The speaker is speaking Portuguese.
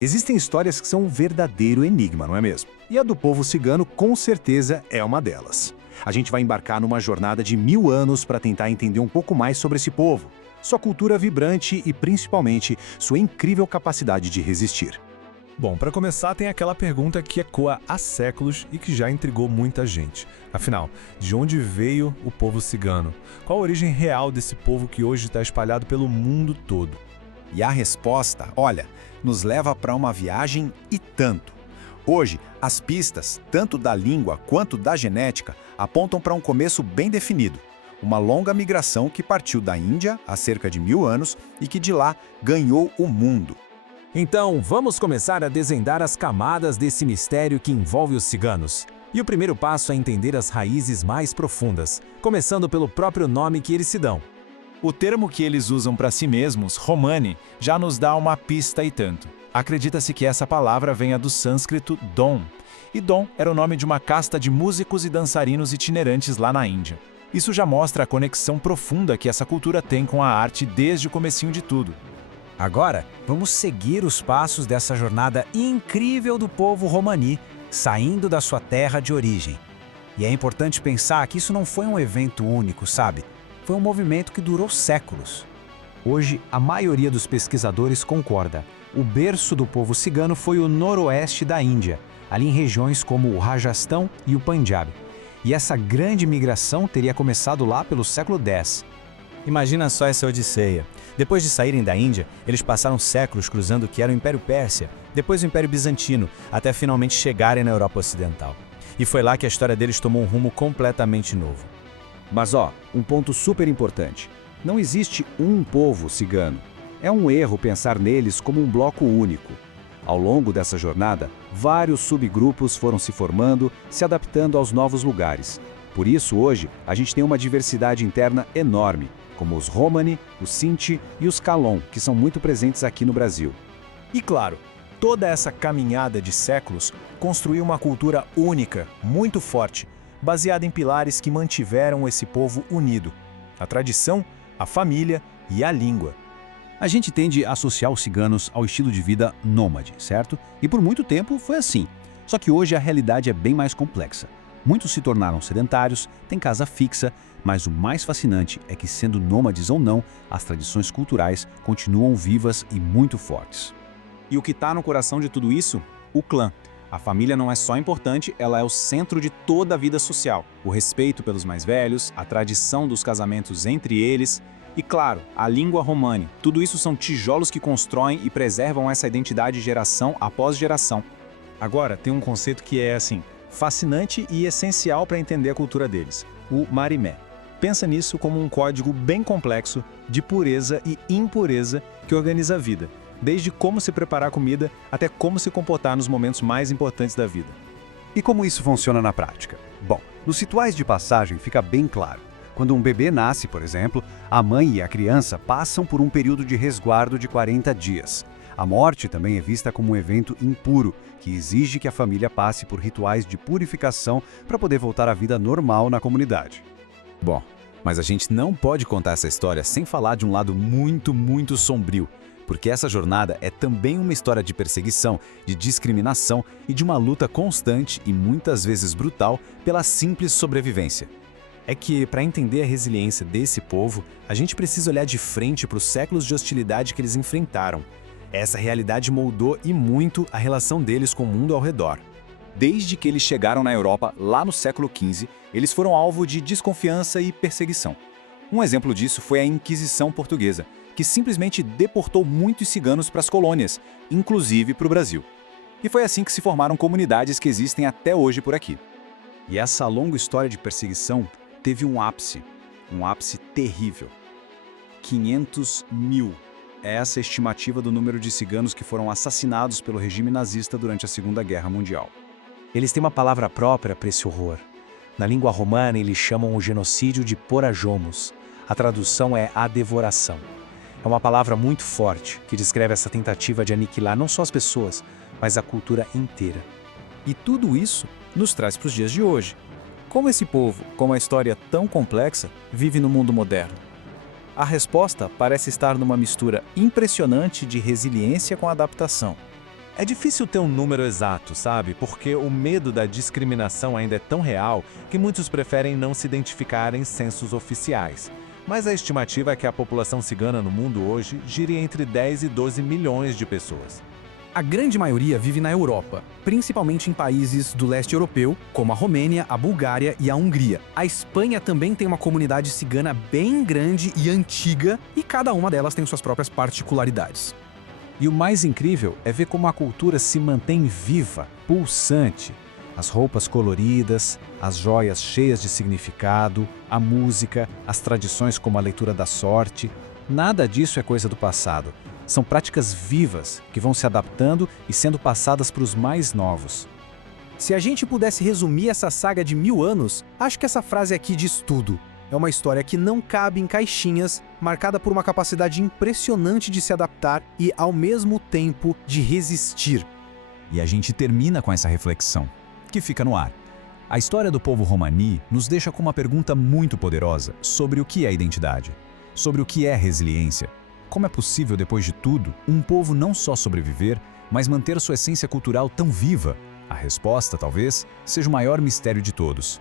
Existem histórias que são um verdadeiro enigma, não é mesmo? E a do povo cigano, com certeza, é uma delas. A gente vai embarcar numa jornada de 1000 anos para tentar entender um pouco mais sobre esse povo, sua cultura vibrante e, principalmente, sua incrível capacidade de resistir. Bom, para começar, tem aquela pergunta que ecoa há séculos e que já intrigou muita gente. Afinal, de onde veio o povo cigano? Qual a origem real desse povo que hoje está espalhado pelo mundo todo? E a resposta, olha, nos leva para uma viagem e tanto. Hoje, as pistas, tanto da língua quanto da genética, apontam para um começo bem definido. Uma longa migração que partiu da Índia há cerca de 1000 anos e que de lá ganhou o mundo. Então, vamos começar a desvendar as camadas desse mistério que envolve os ciganos. E o primeiro passo é entender as raízes mais profundas, começando pelo próprio nome que eles se dão. O termo que eles usam para si mesmos, Romani, já nos dá uma pista e tanto. Acredita-se que essa palavra venha do sânscrito Dom. E Dom era o nome de uma casta de músicos e dançarinos itinerantes lá na Índia. Isso já mostra a conexão profunda que essa cultura tem com a arte desde o comecinho de tudo. Agora, vamos seguir os passos dessa jornada incrível do povo romani, saindo da sua terra de origem. E é importante pensar que isso não foi um evento único, sabe? Foi um movimento que durou séculos. Hoje, a maioria dos pesquisadores concorda. O berço do povo cigano foi o noroeste da Índia, ali em regiões como o Rajastão e o Punjab. E essa grande migração teria começado lá pelo século X. Imagina só essa odisseia. Depois de saírem da Índia, eles passaram séculos cruzando o que era o Império Pérsia, depois o Império Bizantino, até finalmente chegarem na Europa Ocidental. E foi lá que a história deles tomou um rumo completamente novo. Mas um ponto super importante. Não existe um povo cigano. É um erro pensar neles como um bloco único. Ao longo dessa jornada, vários subgrupos foram se formando, se adaptando aos novos lugares. Por isso, hoje, a gente tem uma diversidade interna enorme, como os Romani, os Sinti e os Kalon, que são muito presentes aqui no Brasil. E claro, toda essa caminhada de séculos construiu uma cultura única, muito forte, baseada em pilares que mantiveram esse povo unido: a tradição, a família e a língua. A gente tende a associar os ciganos ao estilo de vida nômade, certo? E por muito tempo foi assim. Só que hoje a realidade é bem mais complexa. Muitos se tornaram sedentários, têm casa fixa, mas o mais fascinante é que, sendo nômades ou não, as tradições culturais continuam vivas e muito fortes. E o que está no coração de tudo isso? O clã. A família não é só importante, ela é o centro de toda a vida social. O respeito pelos mais velhos, a tradição dos casamentos entre eles e, claro, a língua romani. Tudo isso são tijolos que constroem e preservam essa identidade geração após geração. Agora, tem um conceito que é, fascinante e essencial para entender a cultura deles: o marimé. Pensa nisso como um código bem complexo de pureza e impureza que organiza a vida, desde como se preparar a comida até como se comportar nos momentos mais importantes da vida. E como isso funciona na prática? Bom, nos rituais de passagem fica bem claro. Quando um bebê nasce, por exemplo, a mãe e a criança passam por um período de resguardo de 40 dias. A morte também é vista como um evento impuro, que exige que a família passe por rituais de purificação para poder voltar à vida normal na comunidade. Bom, mas a gente não pode contar essa história sem falar de um lado muito sombrio, porque essa jornada é também uma história de perseguição, de discriminação e de uma luta constante e muitas vezes brutal pela simples sobrevivência. É que, para entender a resiliência desse povo, a gente precisa olhar de frente para os séculos de hostilidade que eles enfrentaram. Essa realidade moldou e muito a relação deles com o mundo ao redor. Desde que eles chegaram na Europa, lá no século XV, eles foram alvo de desconfiança e perseguição. Um exemplo disso foi a Inquisição Portuguesa, que simplesmente deportou muitos ciganos para as colônias, inclusive para o Brasil. E foi assim que se formaram comunidades que existem até hoje por aqui. E essa longa história de perseguição teve um ápice terrível. 500 mil. É essa a estimativa do número de ciganos que foram assassinados pelo regime nazista durante a Segunda Guerra Mundial. Eles têm uma palavra própria para esse horror. Na língua romana, eles chamam o genocídio de porajomos. A tradução é a devoração. É uma palavra muito forte que descreve essa tentativa de aniquilar não só as pessoas, mas a cultura inteira. E tudo isso nos traz para os dias de hoje. Como esse povo, com uma história tão complexa, vive no mundo moderno? A resposta parece estar numa mistura impressionante de resiliência com adaptação. É difícil ter um número exato, sabe? Porque o medo da discriminação ainda é tão real que muitos preferem não se identificar em censos oficiais. Mas a estimativa é que a população cigana no mundo hoje gire entre 10 e 12 milhões de pessoas. A grande maioria vive na Europa, principalmente em países do leste europeu, como a Romênia, a Bulgária e a Hungria. A Espanha também tem uma comunidade cigana bem grande e antiga, e cada uma delas tem suas próprias particularidades. E o mais incrível é ver como a cultura se mantém viva, pulsante. As roupas coloridas, as joias cheias de significado, a música, as tradições como a leitura da sorte. Nada disso é coisa do passado. São práticas vivas que vão se adaptando e sendo passadas para os mais novos. Se a gente pudesse resumir essa saga de 1000 anos, acho que essa frase aqui diz tudo. É uma história que não cabe em caixinhas, marcada por uma capacidade impressionante de se adaptar e, ao mesmo tempo, de resistir. E a gente termina com essa reflexão, que fica no ar. A história do povo romani nos deixa com uma pergunta muito poderosa sobre o que é identidade, sobre o que é resiliência. Como é possível, depois de tudo, um povo não só sobreviver, mas manter sua essência cultural tão viva? A resposta, talvez, seja o maior mistério de todos.